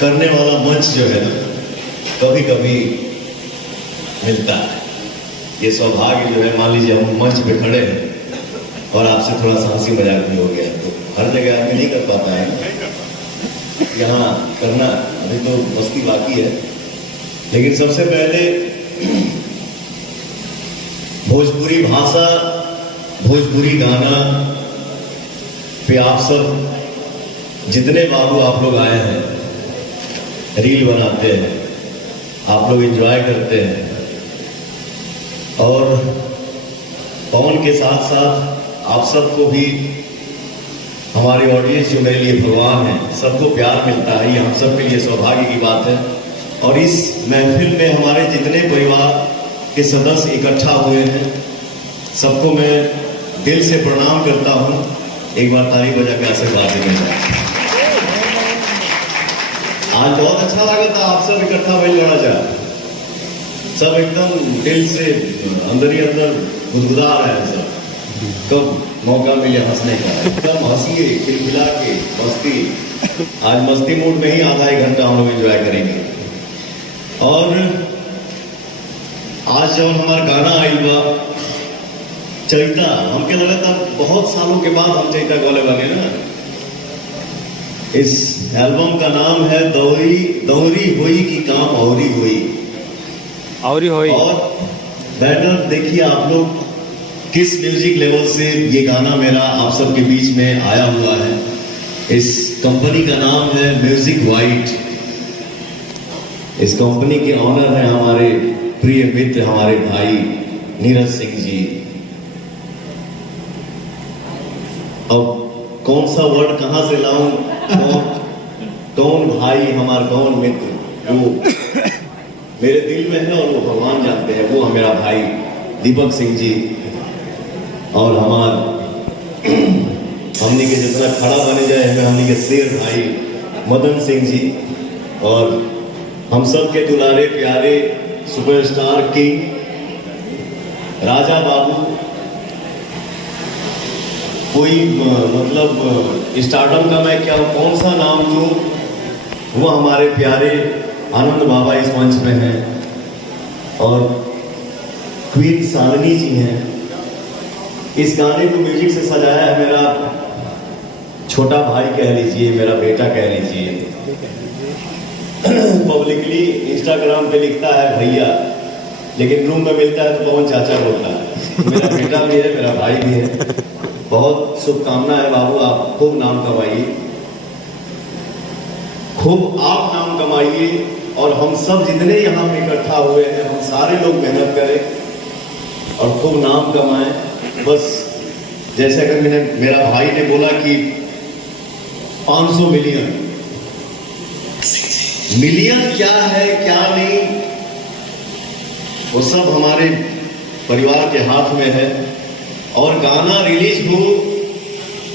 करने वाला मंच जो है ना कभी कभी मिलता है। ये सौभाग्य जो है, मान लीजिए हम मंच पे खड़े हैं और आपसे थोड़ा सा हंसी मजाक भी हो गया, तो हर जगह आदमी नहीं कर पाता है, यहाँ करना अभी तो मस्ती बाकी है। लेकिन सबसे पहले भोजपुरी भाषा, भोजपुरी गाना पे आप सब जितने बाबू आप लोग आए हैं, रील बनाते हैं, आप लोग एंजॉय करते हैं, और पवन के साथ साथ आप सबको भी, हमारी ऑडियंस जो मेरे लिए भगवान है, सबको प्यार मिलता है, ये हम सब के लिए सौभाग्य की बात है। और इस महफिल में हमारे जितने परिवार के सदस्य इकट्ठा हुए हैं, सबको मैं दिल से प्रणाम करता हूँ। एक बार ताली बजा के आशीर्वाद देना। आज बहुत अच्छा लगा था, आप सब इकट्ठा हुए लड़ा जा, सब एकदम दिल से अंदर ही अंदर गुदगुदा रहे हैं सब। कब मौका मिले हंसने का, एकदम हंसिए, खिलखिला के मस्ती। आज मस्ती मूड में ही आधा एक घंटा हम लोग एंजॉय करेंगे। और आज जब हमारा गाना आई बा चैता, हमके लगा था बहुत सालों के बाद हम चैता गाने वाले ना। इस एल्बम का नाम है दौरी दौरी हुई की काम औरी हुई। और बैटर देखिए आप लोग किस म्यूजिक लेवल से ये गाना मेरा आप सबके बीच में आया हुआ है। इस कंपनी का नाम है म्यूजिक वाइट। इस कंपनी के ऑनर हैं हमारे प्रिय मित्र, हमारे भाई नीरज सिंह जी। अब कौन सा वर्ड कहां से लाऊं, कौन भाई हमारा, कौन मित्र, वो मेरे दिल में है और वो भगवान जानते हैं। वो है मेरा भाई दीपक सिंह जी, और हमने के जितना खड़ा बने जाए हमें, हमने के शेर भाई मदन सिंह जी, और हम सब के दुलारे प्यारे सुपरस्टार किंग राजा बाबू। कोई मतलब स्टार्टअप का मैं क्या कौन सा नाम दूं, वो हमारे प्यारे आनंद बाबा इस मंच पे हैं, और क्वीन साधनी जी हैं। इस गाने को म्यूजिक से सजाया है मेरा छोटा भाई कह लीजिए, मेरा बेटा कह लीजिए। पब्लिकली इंस्टाग्राम पे लिखता है भैया, लेकिन रूम में मिलता है तो पवन चाचा बोलता है। मेरा बेटा भी है, मेरा भाई भी है। बहुत शुभकामना है बाबू, आप खूब नाम कमाइए, खूब आप नाम कमाइए, और हम सब जितने यहाँ में इकट्ठा हुए हैं, हम सारे लोग मेहनत करें और खूब नाम कमाएं। बस जैसे अगर मेरा भाई ने बोला कि 500 मिलियन क्या है क्या नहीं, वो सब हमारे परिवार के हाथ में है। और गाना रिलीज हो,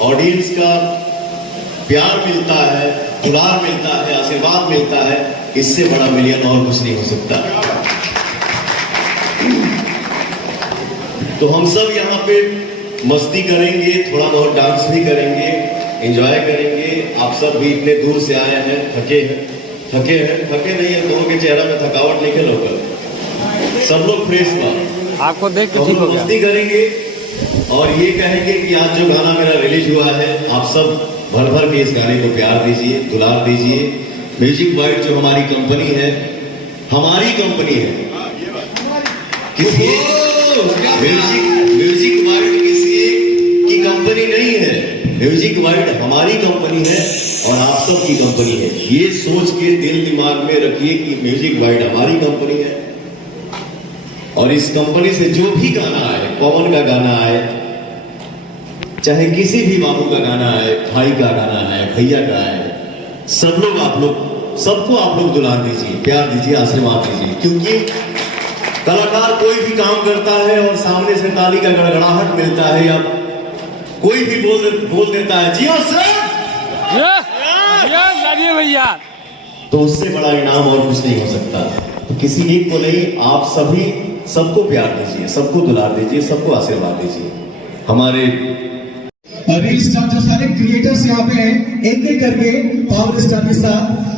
ऑडियंस का प्यार मिलता है, दुलार मिलता है, आशीर्वाद मिलता है, इससे बड़ा मिलियन और कुछ नहीं हो सकता। तो हम सब यहाँ पे मस्ती करेंगे, थोड़ा बहुत डांस भी करेंगे, एंजॉय करेंगे। आप सब भी इतने दूर से आए हैं, थके नहीं है, दोनों के चेहरा में थकावट नहीं है, लोग सब लोग फ्रेश बा, आपको देख के तो ठीक हो गया। मस्ती करेंगे और ये कहेंगे कि आज जो गाना मेरा रिलीज हुआ है, आप सब भर भर के इस गाने को प्यार दीजिए, दुलार दीजिए। म्यूजिक वाइट जो हमारी कंपनी है, हमारी कंपनी है, किसी म्यूजिक वाइट किसी की कंपनी नहीं है। म्यूजिक वाइट हमारी कंपनी है और आप सब की कंपनी है। ये सोच के दिल दिमाग में रखिए कि म्यूजिक वाइट हमारी कंपनी है, और इस कंपनी से जो भी गाना आए, पवन का गाना आए, चाहे किसी भी बाबू का गाना आए, भाई का गाना आए, भैया का आए, सब लोग सबको आप लोग दुलार दीजिए, प्यार दीजिए, आशीर्वाद दीजिए। क्योंकि कलाकार कोई भी काम करता है और सामने से ताली का गड़गड़ाहट मिलता है, या कोई भी बोल देता है जियो सर, भैया, तो उससे बड़ा इनाम और कुछ नहीं हो सकता। तो किसी एक को नहीं, आप सभी सबको प्यार दीजिए, सबको दुलार दीजिए, सबको आशीर्वाद दीजिए। हमारे रील स्टार जो सारे क्रिएटर्स यहाँ पे हैं, एक एक करके पावर स्टार के साथ